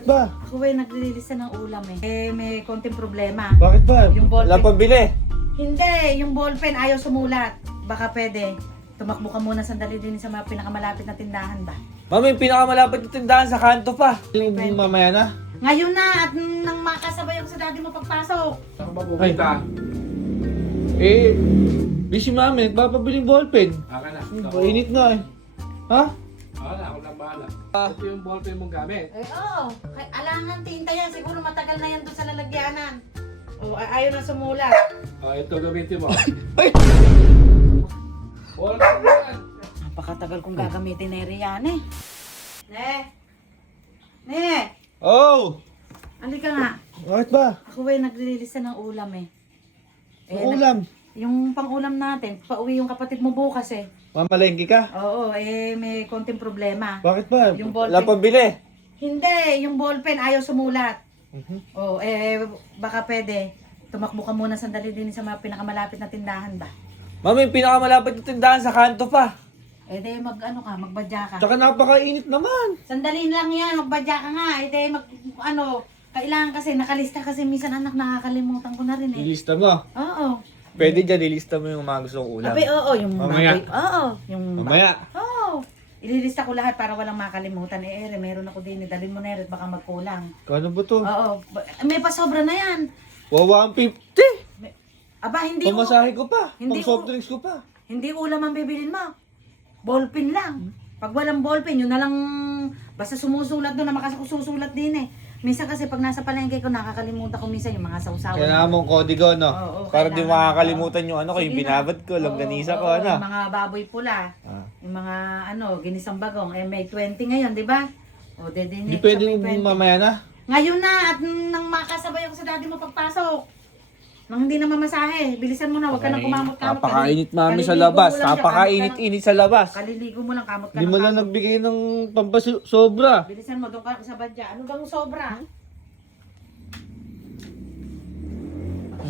Bakit ba? Ako nagre-release ng ulam eh. May konting problema. Bakit ba? Yung ballpen. Wala pambili. Hindi, yung ballpen ayaw sumulat. Baka pwede. Tumakbo ka muna sandali din sa mga pinakamalapit na tindahan ba? Mami, yung pinakamalapit na tindahan sa kanto pa. Yung Pwede. mamaya na. Ngayon na at nang makasabay ako sa daddy mo pagpasok. Saan ba pupunta? Eh, busy mami. Nagpapabiling ballpen. Akin na. Mainit na eh. Ha? Wala, ako lang bahala. Ito yung ballpen mong gamit. Eh oo, alangan tinta yan. Siguro matagal na yan doon sa lalagyanan. O ayaw na sumulat. Ito gamitin mo. Ay! Ballpen yan. Napakatagal kong gagamitin na Rian eh. Ne! Oh! Halika nga. Bakit ba? Ako nagre-release ng ulam eh. Ulam. Yung pang-ulam natin, pauwi yung kapatid mo bukas eh. Mamalengke ka? Oo, may konting problema. Bakit ba? Yung ballpen. Wala pambili. Hindi, yung ballpen ayaw sumulat. Mhm. Oo, baka pwede. Tumakbo ka muna sandali din sa mga pinakamalapit na tindahan ba? Mami, yung pinakamalapit na tindahan sa kanto pa. Magbadya ka. Tsaka napakainit naman. Sandali lang yan, magbadya ka nga. Kailangan kasi, nakalista kasi minsan anak, nakakalimutan ko na rin eh. Ilista mo. Oo. Pwede dyan, ilista mo yung mga gusto kong ulam. Oo, yung Mamaya. baboy. Oo, yung Mamaya. Oo. Ililista ko lahat para walang makalimutan. Meron ako din. Dalhin mo na rin, baka magkulang. Kano ba to? Oo. May pasobra na yan. Wow, 150. Aba, hindi Pamasahe ko pa. Hindi Pang soft drinks ko pa. Hindi ulam ang bibilin mo. Ballpen lang. Pag walang ballpen, yun na lang, basta sumusulat doon na makasusulat din eh. Minsan kasi pag nasa palengke ko, nakakalimutan ko minsan yung mga sausawan. Kailangan mong kodigo, no? Oo, Para di kailangan. makakalimutan yung ano ko, yung Sige na. binabad ko, Oo, longganisa ko, oo, ano? Yung mga baboy pula. Ah. Yung mga ginisang bagong. May 20 ngayon, di ba? O, Hindi pwede mamaya na. Ngayon na at nang makasabay ako sa daddy mo pagpasok. Nang hindi na mamasahe, bilisan mo na, huwag ka nang kumamot-kamot. Napakainit mami sa Kaliligo labas. mo lang siya, Napakainit-init sa labas. Kaliligo mo lang, kamot ka Hindi mo lang kamot. nagbigay ng pampasobra. Bilisan mo, doon ka sa badya. Ano bang sobra?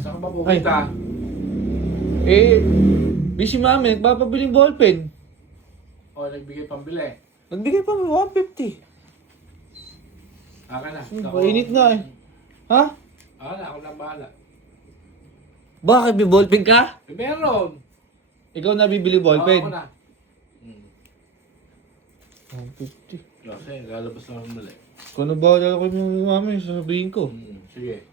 Saan ba pupunta? Eh, busy mami. Nagpapabiling ballpen. Nagbigay pambili. Nagbigay pa may 150. Akin na. Mainit na eh. Ha? Wala, ako lang bahala. Bakit may ballpen ka? Meron. Ikaw nabibili Ako ballpen? na. 150. Kasi, lalabas na ng mali. Kung nabahala ko yung mami, sasabihin ko. Sige.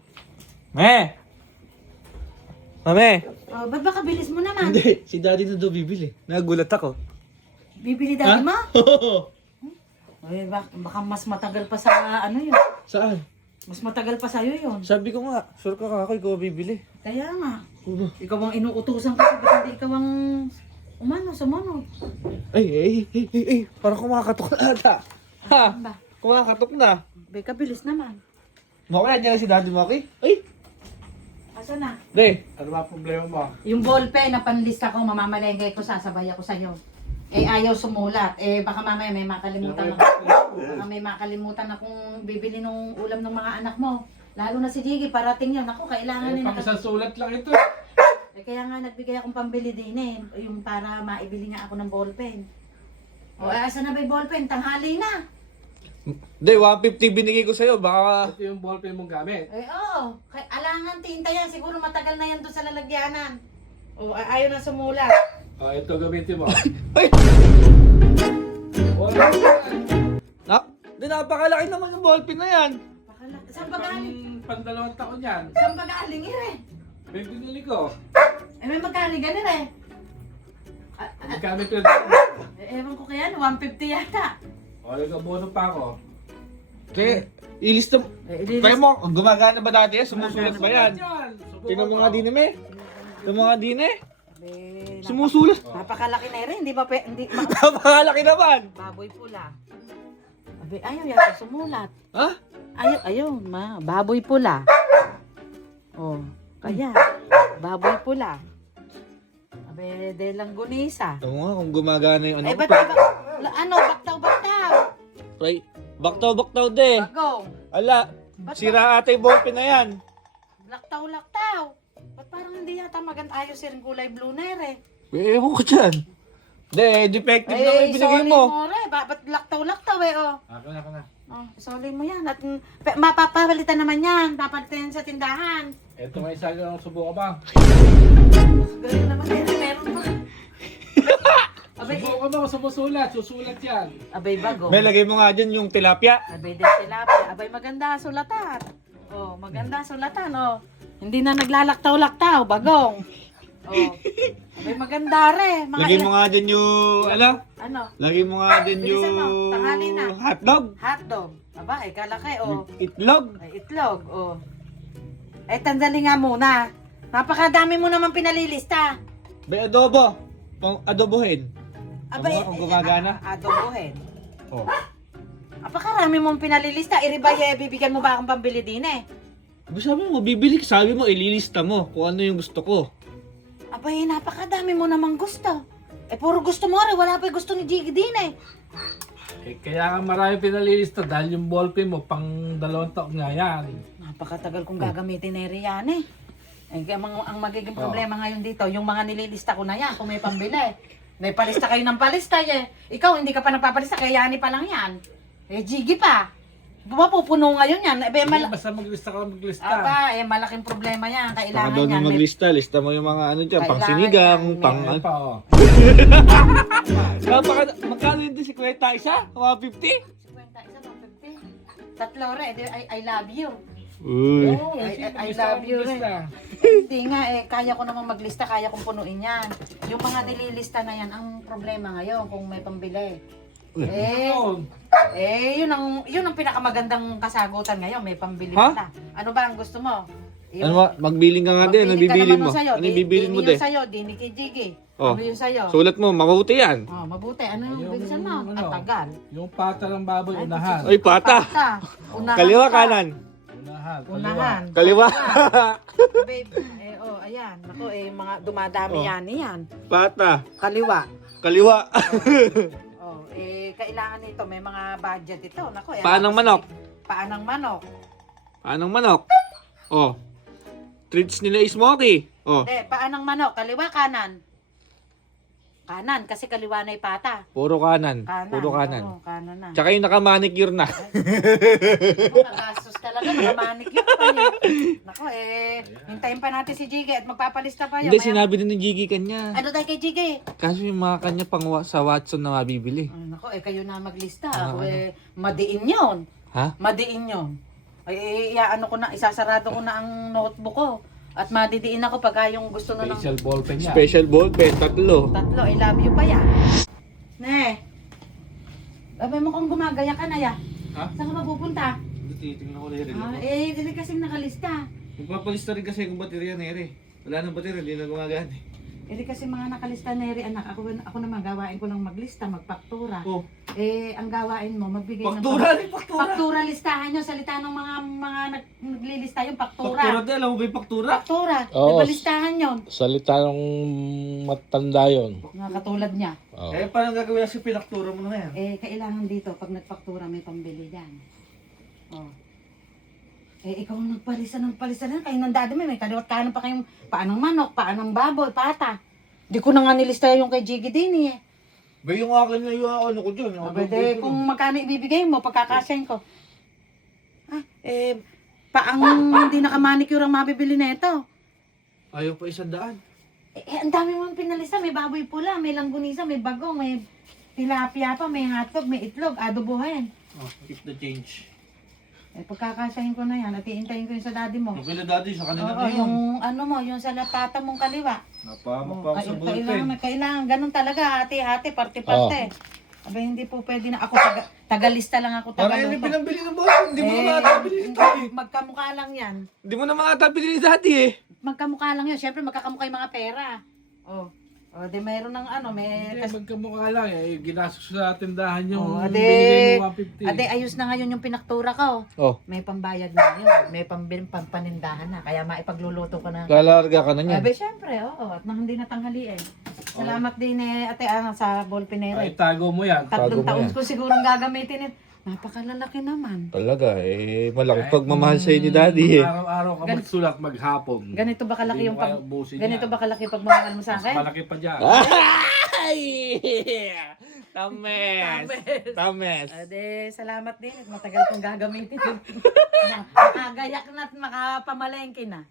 Mami! Ba't ba kabilis mo naman? Hindi, si daddy na daw bibili. Nagulat ako. Bibili daddy mo? Baka mas matagal pa sa yun. Saan? Mas matagal pa sa'yo yun. Sabi ko nga, sure ka ako, ikaw bibili. Kaya nga. Ano? Ikaw ang inuutusan kasi, ba't hindi ikaw ang sumunod? Ay, parang kumakatok na ata. Ha? Ano ba? Kumakatok na. Kabilis naman. Moki, nandiyan na si daddy Moki? Ay! Asa na? De! Ano ba problema mo? Yung ballpen na panlista ko, mamamalengke ko, sasabay ako sa'yo. Ayaw sumulat. Baka mamaya may makalimutan ako. Baka may makalimutan akong bibili ng ulam ng mga anak mo. Lalo na si Jiggy, parating yun. Ako, kailangan nila. Pang isang sulat lang ito. Kaya nga nagbigay akong pambili din eh. Yung para maibili nga ako ng ballpen. Asa na ba yung ballpen? Tanghali na. De, 150 binigay ko sa'yo, baka... Ito yung ballpen mong gamit. Oo. Alangan tinta yan. Siguro matagal na yan doon sa lalagyanan. Ayaw na sumulat. Ito gamitin mo. Ay! Wala yan. Napakalaki naman yung ballpen na yan. Saan ba galing? Pandalawang taon yan. Saan ba galing May binili ko. may magkali ganun eh. Magkano ito? Ewan ko kaya, 150 yata. Nag-abono pa ako. Kaya, ilista mo. Kaya mo, gumagana ba dati yan? Sumusulat ba yan? Tingnan mo nga din eh. Tingnan mo nga din eh. Sumusulat. Napakalaki na rin, hindi ba? Napakalaki naman. Baboy pula. Ayaw yata sumulat. Ha? Ayaw, baboy pula. Kaya, baboy pula. De langgunisa. Ito nga, kung gumagana yung ano. Baktaw. Baktaw de. Bagong. Ala, sira ata yung ballpen na yan. Laktaw. Ba't parang hindi yata maganda ayos yung kulay blue na eh. Ewan ko dyan. De, defective na yung binigay mo. Sorry, ba't laktaw eh, Ako na. Oh, isolin mo yan. At mapapalitan naman yan. Papalitan yan sa tindahan. Ito nga isa lang subukan ba? Ganun naman yan. Meron pa. Abay, Subukan ba sumusulat? Susulat yan. abay bago. May lagay mo nga dyan yung tilapia. Abay din tilapia. Abay maganda sulatan. Oh, maganda sulatan oh. Hindi na naglalaktaw-laktaw, bagong. Oh. Abay maganda re. Lagay mo nga dyan yung, Ano? lagay mo nga dyan Bilisan yung mo, tanghali na. hotdog. Hotdog. Aba, ay kalaki oh. Itlog. Ay, itlog oh. Ay, tandali nga muna. Napakadami mo naman pinalilista. May adobo. Pang adobohin. Abay, Kung gumagana? adobohin. Oh. Apakarami mong pinalilista. Iribay, bibigyan mo ba akong pambili din eh? Sabi mo, bibili ka. Sabi mo, ililista mo kung ano yung gusto ko. Abay, napakadami mo namang gusto. Eh, puro gusto mo rin. Wala pa gusto ni Jiggy din eh. Kaya nga marami pinalilista dahil yung ballpen mo pang 2 taon nga yan. Napakatagal kong gagamitin ni Rian eh. Eh, ang magiging problema ngayon dito, yung mga nililista ko na yan, kung may pambili. May palista kayo ng palista eh. Ikaw, hindi ka pa nagpapalista, kaya yani pa lang yan. Eh, Jiggy pa. Mapupuno ngayon yan. Eh, Basta maglista ka maglista. Aba, malaking problema yan. Baka Kailangan daw yan. nung maglista, lista mo yung mga ano dyan, pang Kailangan sinigang, yan. pang... Ano pa oh. Magkano yun si Kweta isa? 150? 50. Tatlo rin. I love you. Uy. Oo, I love you rin. maglista. Hindi nga kaya ko namang maglista, kaya kong punuin yan. Yung mga nililista na yan, ang problema ngayon kung may pambili. Yun. Yun ang pinakamagandang kasagutan ngayon, may pambili Ha? na. Ano ba ang gusto mo? Ano ba? Magbiling ka nga din. Ano bibilin mo? Ano bibilin mo din? din? Yung sa'yo, di ni kay Jiggy. Oh. Ano yung sa'yo? Sulat mo, mabuti yan. Oh, mabuti. Ano yung Yung bilisan mo? ano? Ang tagal. Yung pata ng baboy, unahan. Ay, pata. Unahan Kaliwa, ka. kanan. Unahan. Unahan. Kaliwa. Babe, ayan. Ako, mga dumadami Oh. yan. Pata. Kaliwa. Kaliwa. Kailangan nito, may mga budget ito. Nako, Paanong manok? Paanong manok? Anong manok? Oh. Treats nila is smoky. Oh. Hindi, paanong manok? Kaliwa, kanan? Kanan, kasi kaliwa na pata. Puro kanan. Kanan. Puro kanan. Oo, kanan na. Tsaka yung nakamanicure na. Nagastos talaga, nakamanik yun pa Nako, hintayin pa natin si Jiggy at magpapalista pa yun. Hindi, sinabi din ni Jiggy kanya. Ano tayo kay Jiggy? Kaso yung mga kanya pang sa Watson na mabibili. Nako, kayo na maglista. Ano, Ako, madiin yun. Ha? Madiin yun. Isasarado ko na ang notebook ko. At madidiin ako pagka yung gusto na ng... Special ballpen yan. Special ball pen, tatlo. Tatlo, I love you pa yan. Ne. Abay mo kung gumagaya ka na ya. Ha? Saan ka mapupunta? Titingnan ko rin. Hindi kasing nakalista. Magpapalista rin kasi kung baterya na Wala nang baterya, hindi na gumagana. Hindi kasi mga nakalista na anak. Ako naman gawain ko lang maglista, magpaktura. Oh. Ang gawain mo, magbigay Faktura, faktura. Faktura listahan nyo. Salita ng mga naglilista yung faktura. Faktura din, alam mo ba yung faktura? Faktura. Oo. Diba listahan yun? Salita ng matanda yun. Mga katulad niya. Oh. Paano gagawin kasi pinaktura mo na yan? Kailangan dito, pag nagfaktura, may pambili dyan. Oh. Ikaw ang nagpalisa na, kayo ng dati may kaliwat kanan pa kayong paanong manok, paanong baboy, pata. Di ko na nga nilista yung kay Jiggy din eh. Ba yung akin na yung ano ko dyan? Pwede, kung magkano ibibigay mo, pagkakasyahin ko. Paang hindi nakamanicure ang mabibili na ito. Ayaw pa 100. Ang dami mong pinalista, may baboy pula, may langgunisa, may bagong, may tilapia pa, may hotdog, may itlog, adobohin. Oh, keep the change. Pagkakasyahin ko na yan, at iintayin ko yung sa daddy mo. Yung kila dati, sa kanila Oo, na yun. yung ano mo, yung sa lapata mong kaliwa. Napamak pa ako sa ballpen. Kailangan, ganun talaga, hati-hati, parte-parte. Abay, hindi po pwede na ako, tagalista lang ako, Para yun yung pinambili ng boss, hindi mo naman ata binili ito eh. Magkamukha lang yan. Hindi mo naman ata binili dati eh. Magkamukha lang yan, syempre magkakamukha yung mga pera. Di mayroon ng ano, may... Hindi, magkamukha lang eh. Ginastos sa tindahan yung Ade, binigay mo 150. ayos na ngayon yung pinaktura ko. Oh. May pambayad na yun, may pampanindahan na, kaya maipagluluto ko na. Lalarga ka na niyan. Abe, syempre, oo. At nang hindi natanghali eh. Salamat din ate sa ballpenera. Ay, tago mo yan. Tatlong Tago mo taon yan. ko sigurong gagamitin. Napakalalaki naman. Talaga malaki pagmamahal sa'yo ni daddy eh. Araw-araw ka magsulat maghapon. Ganito ba kalaki Hindi yung mo kaya ubusin ganito yan. ba kalaki pagmamahal mo sa Mas akin? malaki pa dyan. Ay! Tames. Tames. Tames. Ade, salamat din. At matagal kong gagamitin. Makagayak na at makapamalengke na.